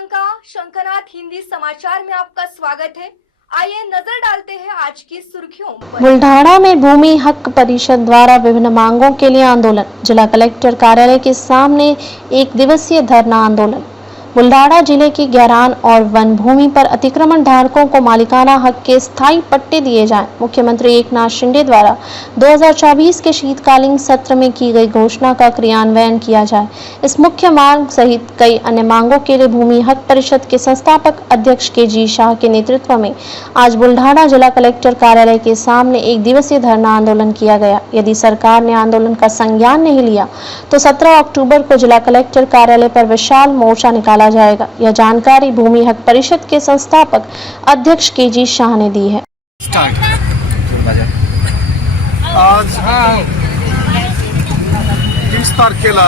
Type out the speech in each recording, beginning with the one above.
श्रीलंका शंखनाथ हिंदी समाचार में आपका स्वागत है। आइए नजर डालते हैं आज की सुर्खियों पर। बुल्ढाणा में भूमि हक परिषद द्वारा विभिन्न मांगों के लिए आंदोलन। जिला कलेक्टर कार्यालय के सामने एक दिवसीय धरना आंदोलन। बुल्ढाणा जिले की गैरान और वन भूमि पर अतिक्रमण धारकों को मालिकाना हक के स्थायी पट्टे दिए जाएं। मुख्यमंत्री एकनाथ शिंदे द्वारा 2024 के शीतकालीन सत्र में की गई घोषणा का क्रियान्वयन किया जाए। इस मुख्य मांग सहित कई अन्य मांगों के लिए भूमि हक परिषद के संस्थापक अध्यक्ष के शाह के नेतृत्व में आज बुल्ढाणा जिला कलेक्टर कार्यालय के सामने एक दिवसीय धरना आंदोलन किया गया। यदि सरकार ने आंदोलन का संज्ञान नहीं लिया तो 17 अक्टूबर को जिला कलेक्टर कार्यालय पर विशाल मोर्चा निकाला जाएगा। यह जानकारी भूमि हक परिषद के संस्थापक अध्यक्ष के शाह ने दी है। आज 30 तारखेला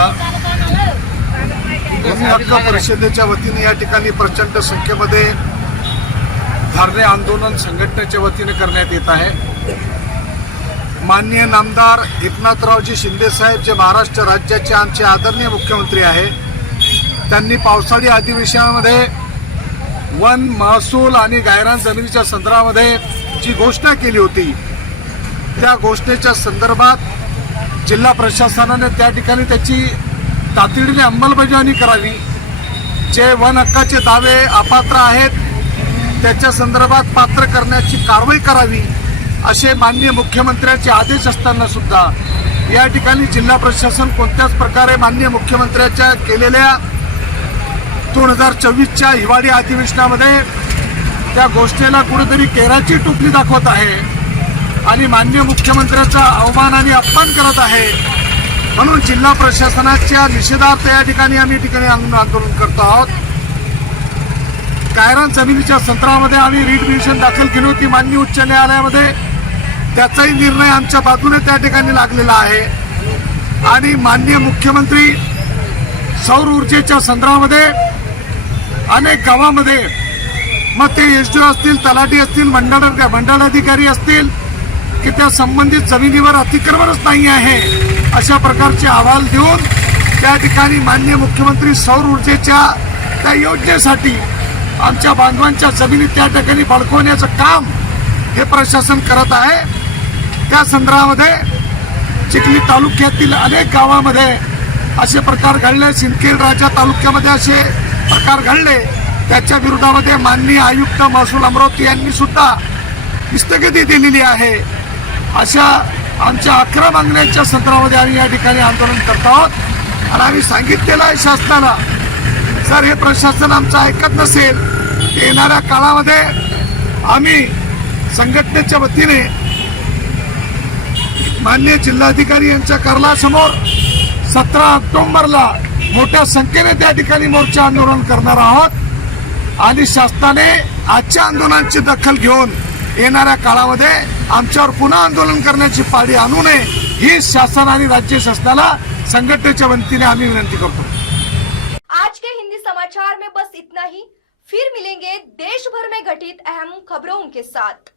भूमी हक्क परिषदेच्या वतीने या ठिकाणी प्रचंड संख्येमध्ये धरणे आंदोलन संघटनेच्या वतीने करण्यात येत आहे। माननीय नामदार एकनाथरावजी शिंदे साहेब जे महाराष्ट्र राज्याचे आमचे आदरणीय मुख्यमंत्री आहे, त्यांनी पावसाळी अधिवेशनामध्ये वन महसूल आणि गायरान जमिनीच्या संदर्भामध्ये जी घोषणा केली होती, त्या घोषणेच्या संदर्भात जिल्हा प्रशासनाने त्या ठिकाणी त्याची तातडीने अंमलबजावणी करावी। जे वन हक्काचे दावे अपात्र आहेत त्याच्या संदर्भात पात्र करण्याची कारवाई करावी असे माननीय मुख्यमंत्र्यांचे आदेश असताना सुद्धा या ठिकाणी जिल्हा प्रशासन कोणत्याच प्रकारे माननीय मुख्यमंत्र्यांच्या केलेल्या 2024च्या हिवाळी अधिवेशनामध्ये त्या घोषणेला कुठेतरी केराची टोपली दाखवत आहे आणि माननीय मुख्यमंत्र्यांचा अवमान आणि अपमान करत आहे। म्हणून जिल्हा प्रशासनाच्या निषेधार्थ या ठिकाणी आम्ही आंदोलन करतो आहोत। गायरान जमिनीच्या संदर्भामध्ये आम्ही रिट पिटिशन दाखल केली होती माननीय उच्च न्यायालयामध्ये, त्याचाही निर्णय आमच्या बाजूने त्या ठिकाणी लागलेला आहे। आणि माननीय मुख्यमंत्री सौर ऊर्जेच्या संदर्भामध्ये अनेक गावामध्ये मग ते एसडीओ असतील, तलाठी असतील, मंडळाधिकारी असतील की त्या संबंधित जमिनीवर अतिक्रमणच नाही आहे अशा प्रकारचे अहवाल देऊन त्या ठिकाणी माननीय मुख्यमंत्री सौर ऊर्जेच्या त्या योजनेसाठी आमच्या बांधवांच्या जमिनी त्या ठिकाणी बळकवण्याचं काम हे प्रशासन करत आहे। त्या संदर्भामध्ये चिखली तालुक्यातील अनेक गावामध्ये असे प्रकार घडले, सिंदखेड राजा तालुक्यामध्ये असे प्रकार घडले। त्याच्या विरोधामध्ये माननीय आयुक्त महसूल अमरावती यांनी सुद्धा स्थगिती दिलेली आहे। अशा आमच्या 11 मागण्यांच्या संदर्भामध्ये आम्ही या ठिकाणी आंदोलन करत आहोत आणि आम्ही सांगितलेलं आहे शासनाला, जर हे प्रशासन आमचं ऐकत नसेल येणाऱ्या काळामध्ये आम्ही संघटनेच्या वतीने माननीय जिल्हाधिकारी यांच्या कार्यालयासमोर 17 ऑक्टोबरला मोठ्या संख्येने त्या ठिकाणी मोर्चा आंदोलन करणार आहोत आणि शासनाने आजच्या आंदोलनाची दखल घेऊन येणाऱ्या काळामध्ये आमच्यावर पुन्हा आंदोलन करण्याची पाळी आणू नये ही शासन आणि राज्य शासनाला संघटनेच्या वतीने आम्ही विनंती करतो। आज के हिंदी समाचार में बस इतना ही। फिर मिलेंगे देश भर में घटित अहम खबरों के साथ।